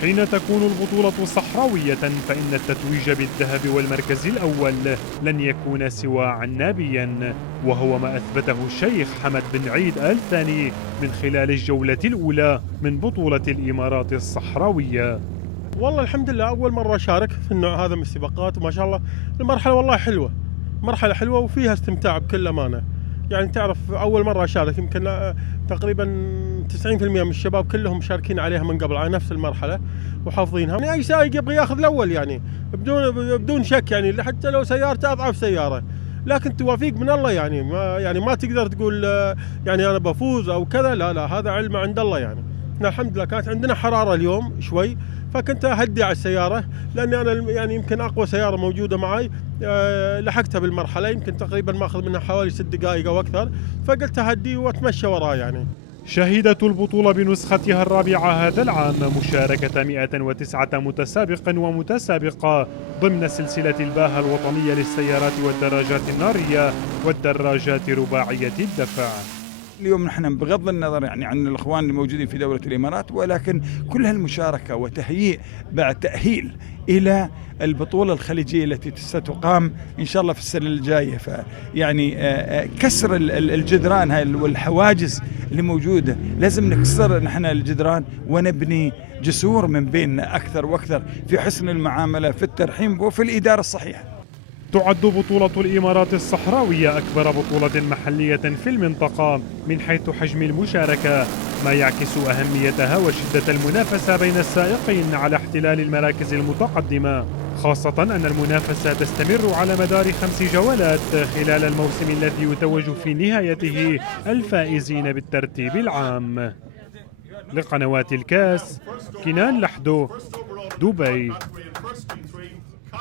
حين تكون البطولة صحراوية فإن التتويج بالذهب والمركز الأول لن يكون سوى عنابيا، وهو ما أثبته الشيخ حمد بن عيد آل ثاني من خلال الجولة الأولى من بطولة الإمارات الصحراوية. والله الحمد لله أول مرة أشارك في النوع هذا من السباقات، وما شاء الله المرحلة والله حلوة، مرحلة حلوة وفيها استمتاع بكل أمانة. يعني تعرف أول مرة أشارك، يمكن تقريبا 90% من الشباب كلهم مشاركين عليها من قبل على نفس المرحلة وحافظينها. يعني أي سائق يبغى ياخذ الأول يعني بدون شك، يعني حتى لو سيارته أضعف سيارة، لكن توافيق من الله. يعني ما تقدر تقول يعني أنا بفوز أو كذا، لا هذا علم عند الله. يعني احنا الحمد لله كانت عندنا حرارة اليوم شوي، فكنت أهدي على السيارة لأني أنا يعني يمكن أقوى سيارة موجودة معي. لحقتها بالمرحلة، يمكن تقريبا ماخذ منها حوالي 6 دقائق أو أكثر، فقلت أهدي وأتمشى وراه يعني. شهدت البطولة بنسختها الرابعة هذا العام مشاركة 109 متسابق ومتسابقة ضمن سلسلة الباهة الوطنية للسيارات والدراجات النارية والدراجات رباعية الدفع. اليوم نحن بغض النظر يعني عن الإخوان الموجودين في دولة الإمارات، ولكن كل هالمشاركة وتهيئ بعد تأهيل إلى البطولة الخليجية التي ستقام إن شاء الله في السنة الجاية. فيعني كسر الجدران هاي والحواجز اللي موجودة، لازم نكسر نحن الجدران ونبني جسور من بيننا أكثر وأكثر في حسن المعاملة، في الترحيب وفي الإدارة الصحيحة. تعد بطولة الإمارات الصحراوية أكبر بطولة محلية في المنطقة من حيث حجم المشاركة، ما يعكس أهميتها وشدة المنافسة بين السائقين على احتلال المراكز المتقدمة، خاصة أن المنافسة تستمر على مدار 5 جولات خلال الموسم الذي يتوج في نهايته الفائزين بالترتيب العام. لقنوات الكاس، كنان لحدو، دبي.